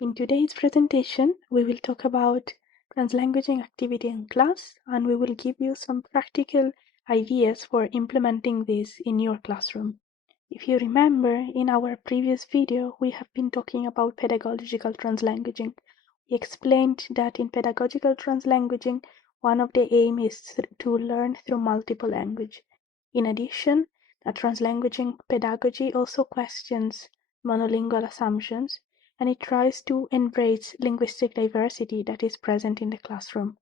In today's presentation, we will talk about translanguaging activity in class, and we will give you some practical ideas for implementing this in your classroom. If you remember, in our previous video, we have been talking about pedagogical translanguaging. We explained that in pedagogical translanguaging, one of the aim is to learn through multiple language. In addition, the translanguaging pedagogy also questions monolingual assumptions, and it tries to embrace linguistic diversity that is present in the classroom.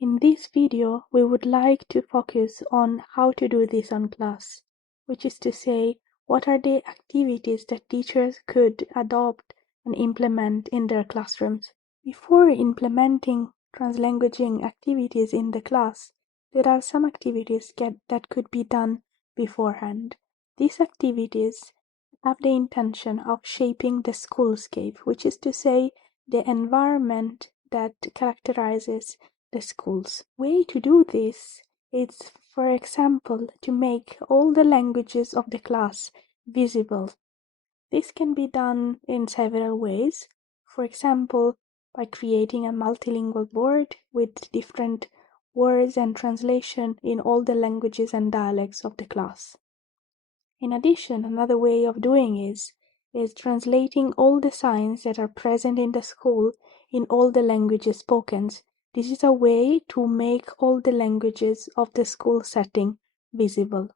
In this video, we would like to focus on how to do this on class, which is to say, what are the activities that teachers could adopt and implement in their classrooms. Before implementing translanguaging activities in the class, there are some activities that could be done beforehand. These activities have the intention of shaping the schoolscape, which is to say, the environment that characterizes the schools. Way to do this is, for example, to make all the languages of the class visible. This can be done in several ways. For example, by creating a multilingual board with different words and translation in all the languages and dialects of the class. In addition, another way of doing is translating all the signs that are present in the school in all the languages spoken. This is a way to make all the languages of the school setting visible.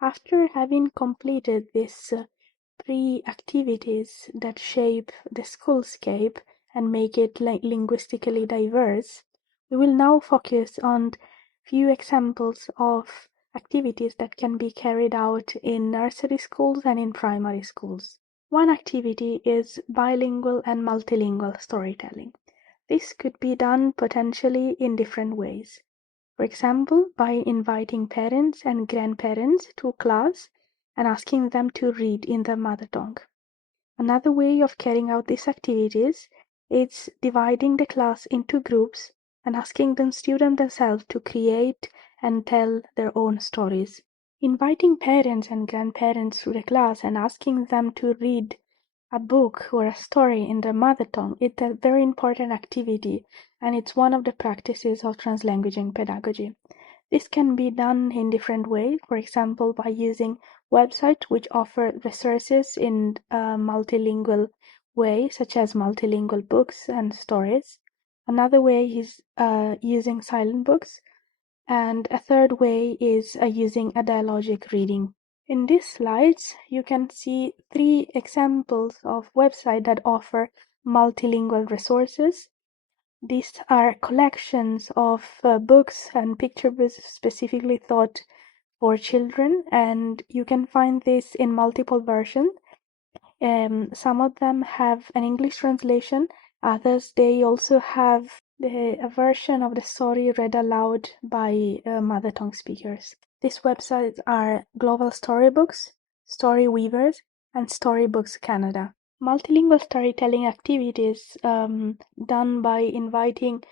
After having completed these pre-activities that shape the schoolscape and make it linguistically diverse, we will now focus on few examples of activities that can be carried out in nursery schools and in primary schools. One activity is bilingual and multilingual storytelling. This could be done potentially in different ways. For example, by inviting parents and grandparents to class and asking them to read in their mother tongue. Another way of carrying out these activities is dividing the class into groups and asking the students themselves to create and tell their own stories. Inviting parents and grandparents to the class and asking them to read a book or a story in their mother tongue is a very important activity, and it's one of the practices of translanguaging pedagogy. This can be done in different ways, for example, by using websites which offer resources in a multilingual way, such as multilingual books and stories. Another way is using silent books, and a third way is using a dialogic reading. In these slides, you can see 3 examples of websites that offer multilingual resources. These are collections of books and picture books specifically thought for children, and you can find this in multiple versions. Some of them have an English translation, others they also have a version of the story read aloud by mother tongue speakers. These websites are Global Storybooks, Story Weavers, and Storybooks Canada. Multilingual storytelling activities done by inviting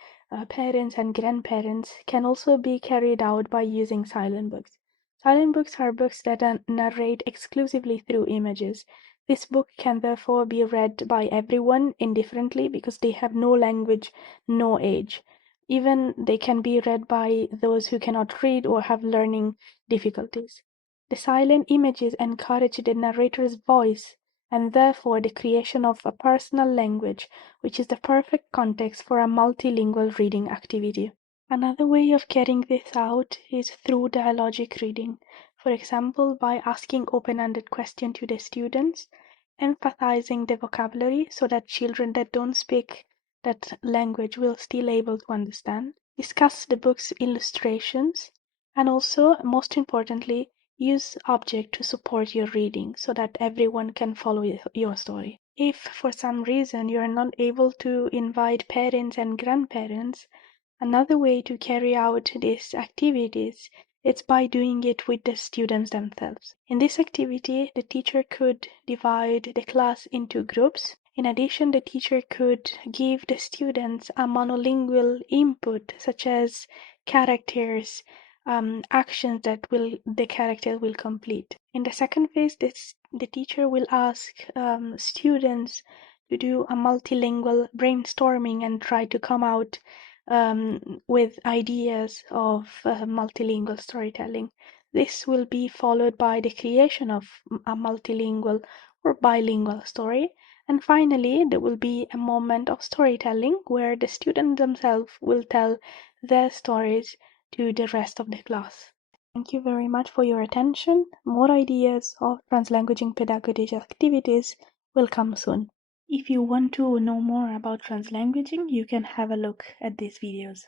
parents and grandparents can also be carried out by using silent books. Silent books are books that narrate exclusively through images. This book can therefore be read by everyone indifferently because they have no language, no age. Even they can be read by those who cannot read or have learning difficulties. The silent images encourage the narrator's voice and therefore the creation of a personal language, which is the perfect context for a multilingual reading activity. Another way of carrying this out is through dialogic reading, for example, by asking open-ended questions to the students, emphasizing the vocabulary so that children that don't speak that language will still able to understand, discuss the book's illustrations, and also, most importantly, use objects to support your reading so that everyone can follow your story. If for some reason you are not able to invite parents and grandparents, another way to carry out these activities is by doing it with the students themselves. In this activity, the teacher could divide the class into groups. In addition, the teacher could give the students a monolingual input, such as characters, actions that the character will complete. In the second phase, the teacher will ask students to do a multilingual brainstorming and try to come out with ideas of multilingual storytelling. This will be followed by the creation of a multilingual or bilingual story. And finally, there will be a moment of storytelling where the students themselves will tell their stories to the rest of the class. Thank you very much for your attention. More ideas of translanguaging pedagogy activities will come soon. If you want to know more about translanguaging, you can have a look at these videos.